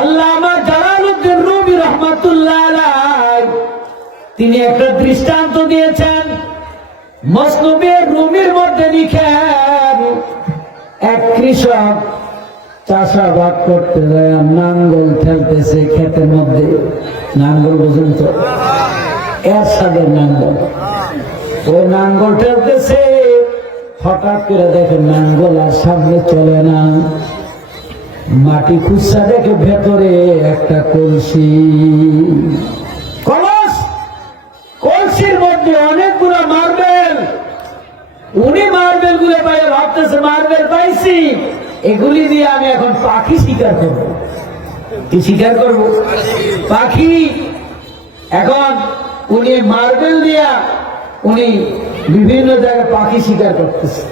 আল্লামা Jalaluddin Rumi রাহমাতুল্লাহ আলাইহি তিনি একটা দৃষ্টান্ত দিয়েছেন। মসনবে রুমির মধ্যে লিখেন, এক কৃষক চাষাবাদ করতে যায়, নাঙ্গল ঠেলতেছে ক্ষেতের মধ্যে। নাঙ্গল বুঝুন তো, এরশাদের নাঙ্গল। ওই নাঙ্গল ঠেলতেছে, হঠাৎ করে দেখে নাঙ্গল আর সামনে চলে না। মাটি খুঁজা দেখে ভেতরে একটা কলসি, কলস, কলসির মধ্যে অনেকগুলো মার্বেল। উনি মার্বেল গুলো পাই ভাবতেছে মার্বেল পাইছি, এগুলি দিয়ে আমি এখন পাখি শিকার করব। কি শিকার করব? পাখি। এখন উনি মার্বেল দিয়া উনি বিভিন্ন জায়গায় পাখি শিকার করতেছে।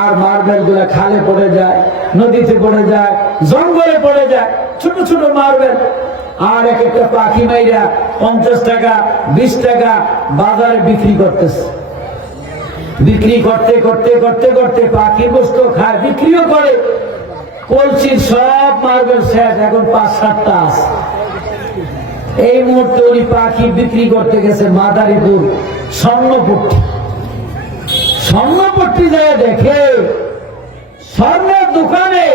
আর মার্বেল গুলা খালে পড়ে যায়, নদীতে পড়ে যায়, জঙ্গলে পড়ে যায়, ছোট ছোট মার্বেল। আর এক একটা পাখি মাইরা 50 টাকা 20 টাকা বাজারে বিক্রি করতেছে। বিক্রি করতে করতে করতে করতে পাখি বস্তু খায়, বিক্রিও করে। কলসির সব মার্বেল শেষ, এখন 5-7টা আছে। এই মুহূর্তে উনি পাখি বিক্রি করতে গেছে মাদারীপুর স্বর্ণপট্টি। স্বর্ণপট্টি যায় দেখে স্বর্ণের দোকানে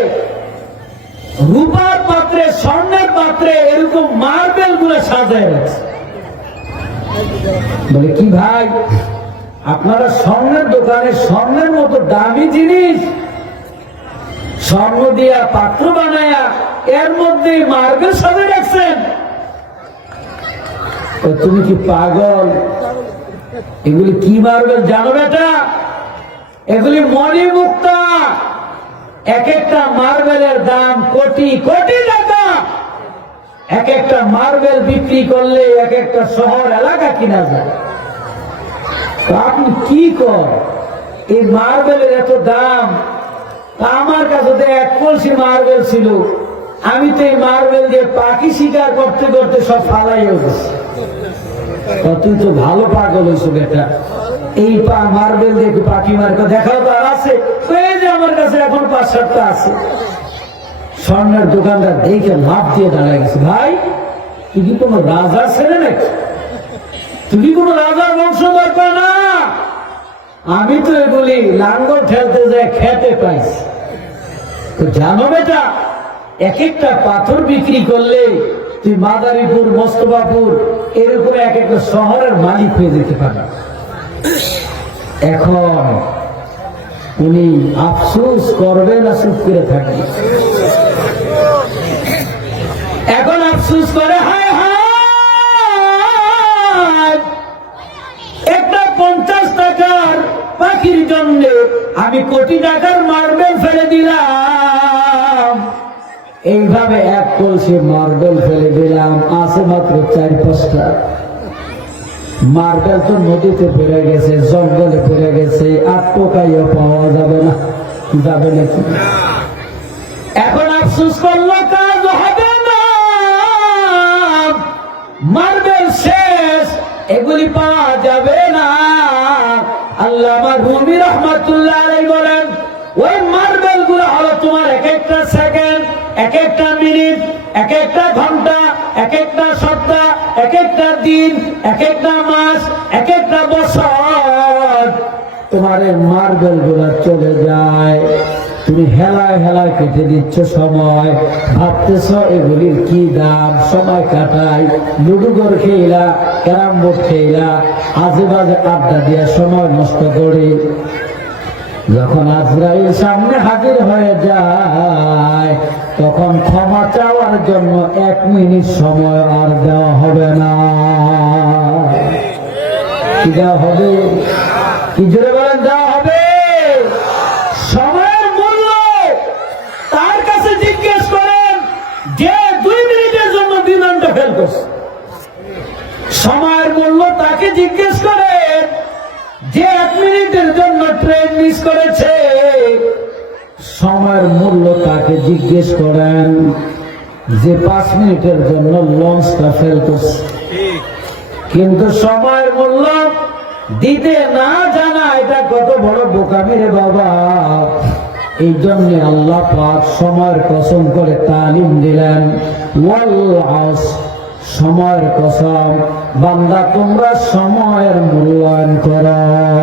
রূপার পাত্রে, স্বর্ণের পাত্রে এরকম মার্বেল গুলো সাজায় রাখছে। বলে কি ভাই, আপনারা স্বর্ণের দোকানে স্বর্ণের মতো দামি জিনিস স্বর্ণ দিয়া পাত্র বানায়া এর মধ্যে মার্বেল সাজিয়ে রাখছেন? তুমি কি পাগল? এগুলি কি মার্বেল জানো বেটা? এগুলি মণিমুক্তা। এক একটা মার্বেলের দাম কোটি কোটি টাকা। এক একটা মার্বেল বিক্রি করলে এক একটা শহর এলাকা কিনা যায়। আপনি কি কর? এই মার্বেলের এত দাম। আমার কাছে তো 1 কলসি মার্বেল ছিল, আমি তো এই মার্বেল দিয়ে পাখি শিকার করতে করতে সব ফালাই গেছি। তুই তো ভালো পাগল হয়েছ বেটা। এই মার্বেল দিয়ে পাখি মার্ক দেখাও তো আর আছে? আমার কাছে এখন 5-7টা আছে। স্বর্ণের দোকানদার দেখে লাভ দিয়ে দাঁড়ায় গেছে। ভাই, তুই কি কোনো রাজার ছেলে নাকি? তুমি কোন রাজার বংশধর না? আমি তো এগুলি লাঙ্গল ঠেলতে যায় খেতে পাইছি। তো জানো বেটা, এক একটা পাথর বিক্রি করলে তুই মাদারীপুর, মোস্তফাপুর এরকম এক একটা শহরের মালিক হয়ে যেতে পারে। এখন উনি আফসোস করবে না চুপ করে থাকে? এখন আফসোস করে, হায় হায়, একটা 50 টাকার পাখির জন্য আমি কোটি টাকার মার্বেল ফেলে দিলাম। এইভাবে 1 কলসি মার্বেল ফেলে দিলাম, আছে মাত্র 4-5টা। মার্বেল তো নদীতে ফেলে গেছে, জঙ্গলে ফেলে গেছে, আর টোকাইও পাওয়া যাবে না। যাবে নাকি? এখন আফসোস করলো, কাজ হবে না, মার্বেল শেষ, এগুলি পাওয়া যাবে না। আল্লামা রুমি রাহমাতুল্লাহ আলাইহি বলেন, ওই মার্বেল গুলো হলো তোমার এক একটা সেকেন্ড, এক একটা মিনিট, এক একটা ঘন্টা, এক একটা সপ্তাহ, এক একটা দিন, এক একটা মাস, এক একটা বছর। তোমার এই মার্বেল গুলা চলে যায়, তুমি হেলায় হেলায় কেটে দিচ্ছ সময়, ভাবতেছ এগুলির কি দাম। সময় কাটাই, লুডুগর খেলা, ক্যারাম বোর্ড খেলা, আজে বাজে আড্ডা দিয়া সময় নষ্ট করে। যখন আজরাইল সামনে হাজির হয়ে যায়, তখন ক্ষমা চাওয়ার জন্য 1 মিনিট সময় আর দেওয়া হবে না। কি দেওয়া হবে? কি জোরে বলেন? দেওয়া হবে। সময়ের মূল্য তার কাছে জিজ্ঞেস করেন যে 2 মিনিটের জন্য বিমানটা ফেল করছে। সময়ের মূল্য তাকে জিজ্ঞেস করেন যে 1 মিনিটের জন্য ট্রেন মিস করেছে। সময়ের মূল্য তাকে জিজ্ঞেস করেন যে 5 মিনিটের জন্য লঞ্চটা ফেল করছে। কিন্তু সময়ের মূল্য দিতে না জানা, এটা কত বড় বোকামি রে বাবা। এই জন্য আল্লাহ পাক সময়ের কসম করে তালিম দিলেন, ওয়াল আসর, সময়ের কসম, বান্দা তোমরা সময়ের মূল্যায়ন করো।